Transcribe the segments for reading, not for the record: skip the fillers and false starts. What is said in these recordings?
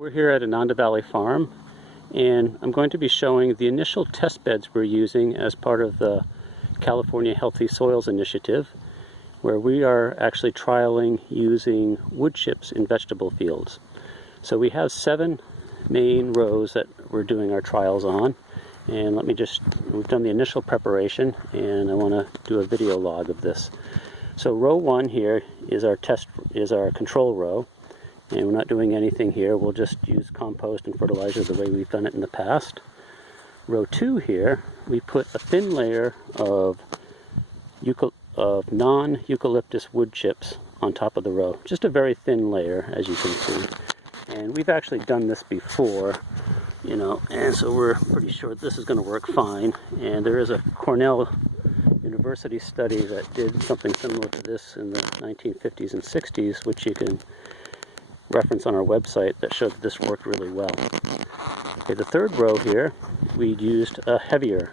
We're here at Ananda Valley Farm, and I'm going to be showing the initial test beds we're using as part of the California Healthy Soils Initiative, where we are actually trialing using wood chips in vegetable fields. So we have 7 main rows that we're doing our trials on, and we've done the initial preparation, and I want to do a video log of this. So row 1 here is our control row. And we're not doing anything here, we'll just use compost and fertilizer the way we've done it in the past. Row 2 here, we put a thin layer of non-eucalyptus wood chips on top of the row. Just a very thin layer, as you can see. And we've actually done this before, and so we're pretty sure this is going to work fine. And there is a Cornell University study that did something similar to this in the 1950s and 60s, which you can reference on our website, that showed that this worked really well. Okay, the third row here, we used a heavier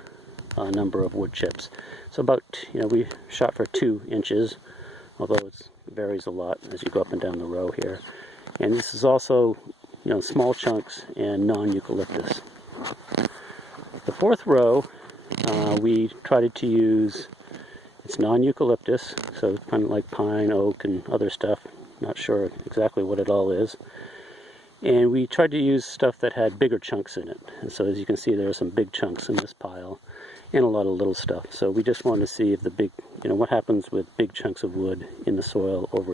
number of wood chips. So about, we shot for 2 inches, although it varies a lot as you go up and down the row here. And this is also, small chunks and non-eucalyptus. The fourth row, we tried to use, it's non-eucalyptus, so kind of like pine, oak, and other stuff. Not sure exactly what it all is. And we tried to use stuff that had bigger chunks in it. And so as you can see, there are some big chunks in this pile and a lot of little stuff. So we just wanted to see if what happens with big chunks of wood in the soil over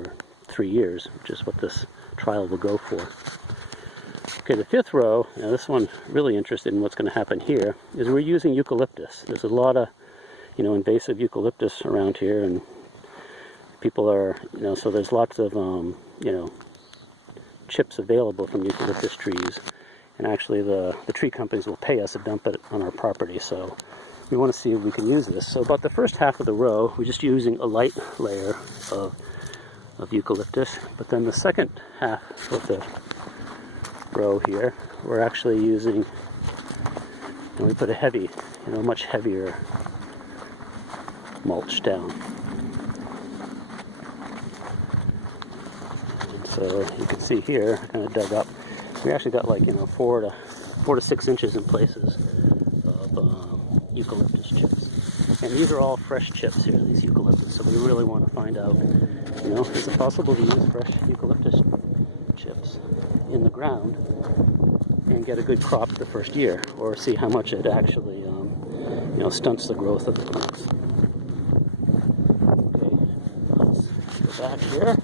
3 years, which is what this trial will go for. Okay, the fifth row, this one really interested in what's going to happen here, is we're using eucalyptus. There's a lot of, invasive eucalyptus around here, and people are, so there's lots of, chips available from eucalyptus trees. And actually the tree companies will pay us to dump it on our property. So we want to see if we can use this. So about the first half of the row, we're just using a light layer of eucalyptus. But then the second half of the row here, we're actually using, and we put a heavy, much heavier mulch down. So you can see here, I kind of dug up. We actually got 4 to 6 inches in places of eucalyptus chips. And these are all fresh chips here, these eucalyptus. So we really want to find out, is it possible to use fresh eucalyptus chips in the ground and get a good crop the first year, or see how much it actually, stunts the growth of the plants. Okay, let's go back here.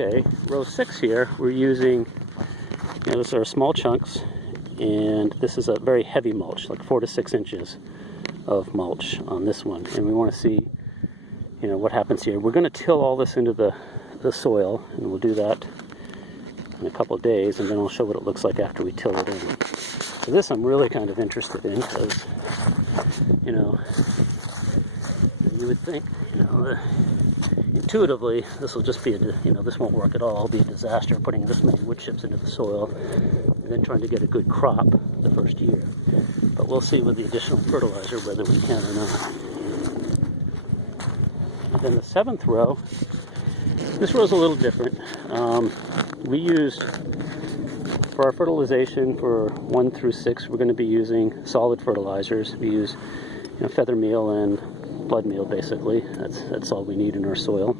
Okay, row 6 here, we're using, these are small chunks, and this is a very heavy mulch, like 4 to 6 inches of mulch on this one. And we want to see, what happens here. We're going to till all this into the soil, and we'll do that in a couple of days, and then I'll show what it looks like after we till it in. So this I'm really kind of interested in, because, you would think, intuitively, this will just be, this won't work at all. It'll be a disaster putting this many wood chips into the soil and then trying to get a good crop the first year. But we'll see with the additional fertilizer whether we can or not. And then the 7th row, this row is a little different. We used, for our fertilization for 1 through 6, we're going to be using solid fertilizers. We use feather meal and blood meal, basically. That's all we need in our soil.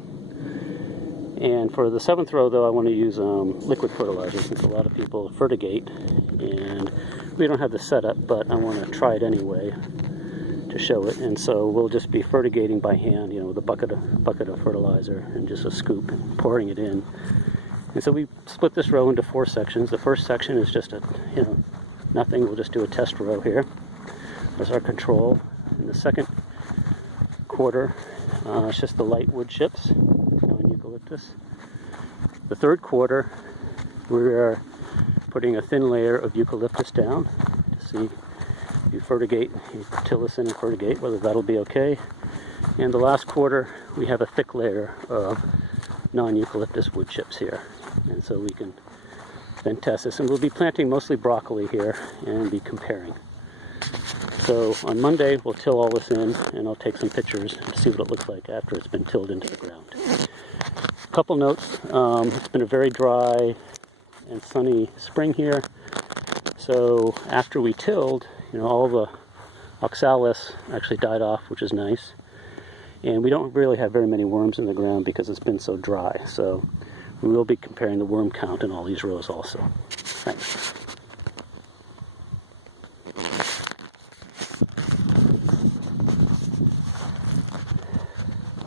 And for the 7th row, though, I want to use liquid fertilizer, since a lot of people fertigate, and we don't have the setup, but I want to try it anyway to show it. And so we'll just be fertigating by hand, with a bucket of fertilizer and just a scoop, pouring it in. And so we split this row into 4 sections. The first section is just nothing. We'll just do a test row here. There's our control. And the second quarter, it's just the light wood chips and eucalyptus. The third quarter, we're putting a thin layer of eucalyptus down to see if you fertigate, you till this in and fertigate, whether that'll be okay. And the last quarter, we have a thick layer of non-eucalyptus wood chips here. And so we can then test this. And we'll be planting mostly broccoli here and be comparing. So on Monday, we'll till all this in, and I'll take some pictures to see what it looks like after it's been tilled into the ground. A couple notes. It's been a very dry and sunny spring here. So after we tilled, all the oxalis actually died off, which is nice. And we don't really have very many worms in the ground because it's been so dry. So we will be comparing the worm count in all these rows also. Thanks.